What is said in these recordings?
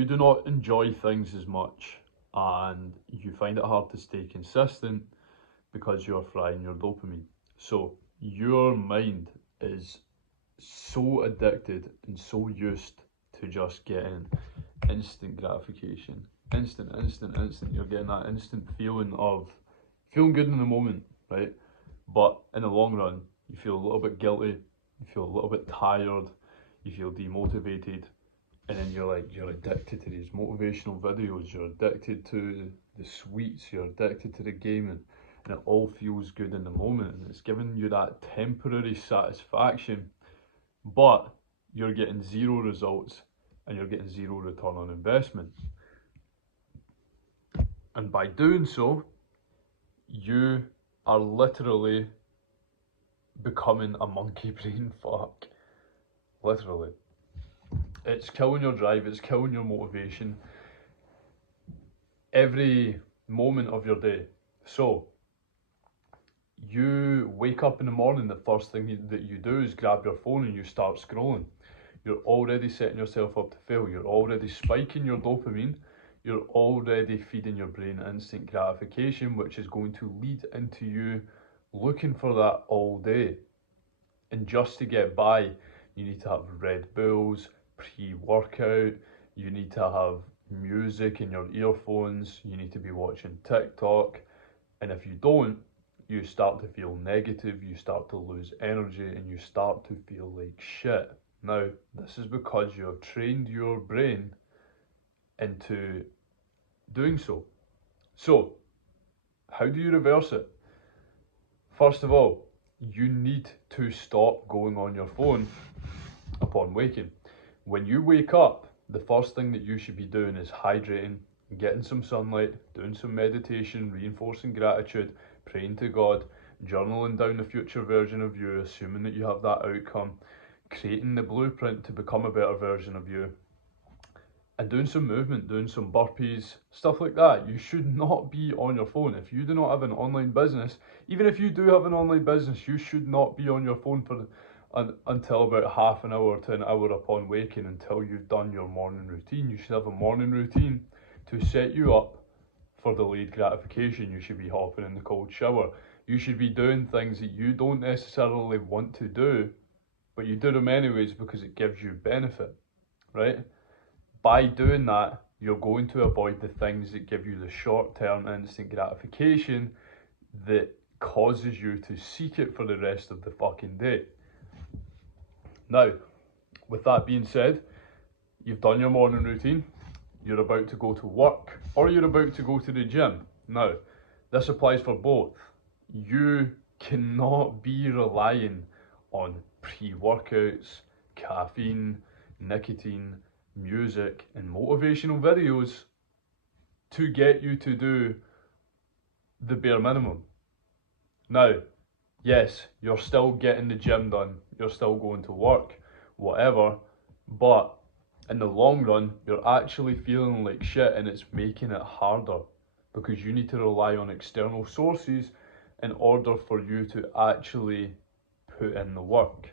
you do not enjoy things as much and you find it hard to stay consistent because you're frying your dopamine. So your mind is so addicted and so used to just getting instant gratification. Instant. You're getting that instant feeling of feeling good in the moment, right? But in the long run, you feel a little bit guilty, you feel a little bit tired, you feel demotivated, and then you're addicted to these motivational videos, you're addicted to the sweets, you're addicted to the gaming, and it all feels good in the moment, and it's giving you that temporary satisfaction, but you're getting zero results and you're getting zero return on investment. And by doing so, you are literally becoming a monkey brain fuck. Literally. It's killing your drive, it's killing your motivation every moment of your day. So, you wake up in the morning, the first thing that you do is grab your phone and you start scrolling. You're already setting yourself up to fail. You're already spiking your dopamine. You're already feeding your brain instant gratification, which is going to lead into you looking for that all day. And just to get by, you need to have Red Bulls, pre-workout, you need to have music in your earphones, you need to be watching TikTok. And if you don't, you start to feel negative, you start to lose energy, and you start to feel like shit. Now, this is because you have trained your brain into doing so. So, how do you reverse it? First of all, you need to stop going on your phone upon waking. When you wake up, the first thing that you should be doing is hydrating, getting some sunlight, doing some meditation, reinforcing gratitude, praying to God, journaling down the future version of you, assuming that you have that outcome, creating the blueprint to become a better version of you, and doing some movement, doing some burpees, stuff like that. You should not be on your phone. If you do not have an online business, even if you do have an online business, you should not be on your phone for until about half an hour to an hour upon waking, until you've done your morning routine. You should have a morning routine to set you up for delayed gratification. You should be hopping in the cold shower. You should be doing things that you don't necessarily want to do, but you do them anyways because it gives you benefit, right? By doing that, you're going to avoid the things that give you the short-term instant gratification that causes you to seek it for the rest of the fucking day. Now, with that being said, you've done your morning routine, you're about to go to work, or you're about to go to the gym. Now, this applies for both. You cannot be relying on pre-workouts, caffeine, nicotine, music, and motivational videos to get you to do the bare minimum. Now, yes, you're still getting the gym done, you're still going to work, whatever, but in the long run, you're actually feeling like shit and it's making it harder because you need to rely on external sources in order for you to actually put in the work.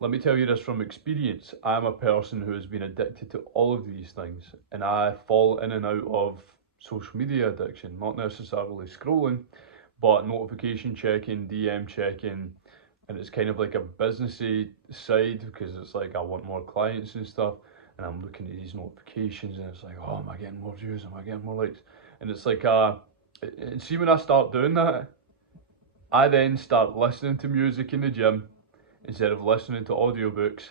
Let me tell you this from experience. I'm a person who has been addicted to all of these things, and I fall in and out of social media addiction, not necessarily scrolling, but notification checking, DM checking, and it's kind of like a businessy side because it's like I want more clients and stuff, and I'm looking at these notifications and it's like, oh, am I getting more views? Am I getting more likes? And it's like, and see, when I start doing that, I then start listening to music in the gym instead of listening to audiobooks,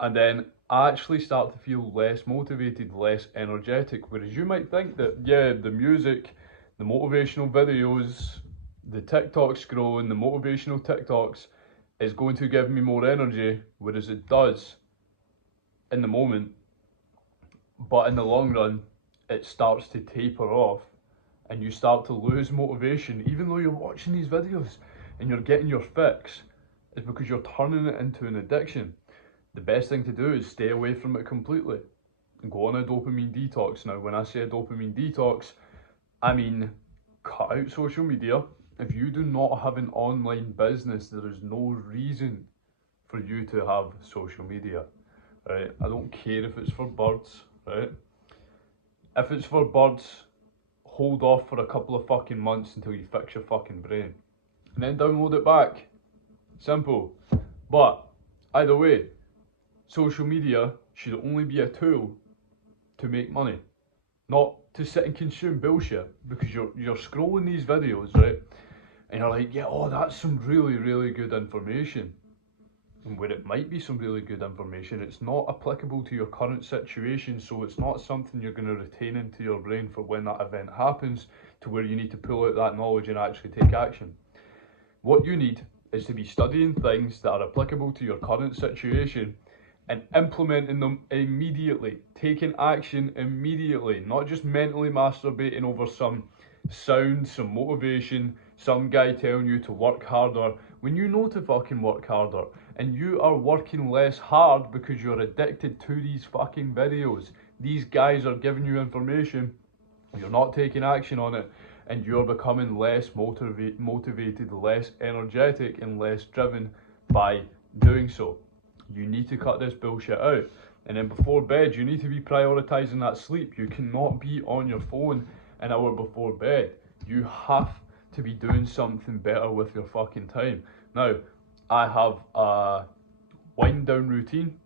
and then I actually start to feel less motivated, less energetic. Whereas you might think that, yeah, the music, the motivational videos, the TikTok scrolling, the motivational TikToks is going to give me more energy, whereas it does in the moment, but in the long run, it starts to taper off and you start to lose motivation, even though you're watching these videos and you're getting your fix, is because you're turning it into an addiction. The best thing to do is stay away from it completely and go on a dopamine detox. Now, when I say a dopamine detox, I mean cut out social media. If you do not have an online business, there is no reason for you to have social media. right? I don't care if it's for birds, right? If it's for birds, hold off for a couple of fucking months until you fix your fucking brain. And then download it back. Simple. But, either way, social media should only be a tool to make money. Not to sit and consume bullshit. Because you're scrolling these videos, right? And you're like, yeah, oh, that's some really, really good information. And where it might be some really good information, it's not applicable to your current situation, so it's not something you're going to retain into your brain for when that event happens, to where you need to pull out that knowledge and actually take action. What you need is to be studying things that are applicable to your current situation and implementing them immediately, taking action immediately, not just mentally masturbating over some sound, some motivation, some guy telling you to work harder, when you know to fucking work harder, and you are working less hard because you're addicted to these fucking videos. These guys are giving you information, you're not taking action on it, and you're becoming less motivated, less energetic, and less driven by doing so. You need to cut this bullshit out. And then before bed, you need to be prioritising that sleep. You cannot be on your phone an hour before bed. You have to be doing something better with your fucking time. Now, I have a wind down routine.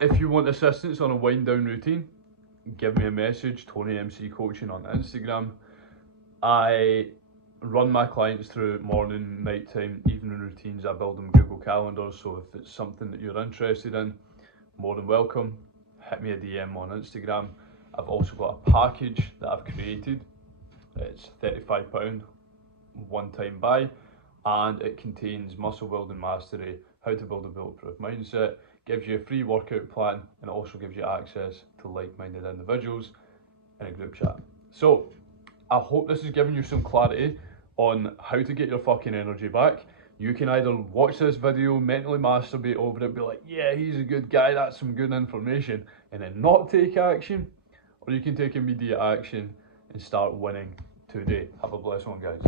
If you want assistance on a wind down routine, give me a message, Tony MC Coaching on Instagram. I run my clients through morning, nighttime, evening routines. I build them Google Calendars, so if it's something that you're interested in, more than welcome. Hit me a DM on Instagram. I've also got a package that I've created. It's £35, one-time buy, and it contains muscle building mastery, how to build a bulletproof mindset, gives you a free workout plan, and it also gives you access to like-minded individuals in a group chat. So, I hope this has given you some clarity on how to get your fucking energy back. You can either watch this video, mentally masturbate over it, be like, yeah, he's a good guy, that's some good information, and then not take action, or you can take immediate action and start winning today. Have a blessed one, guys.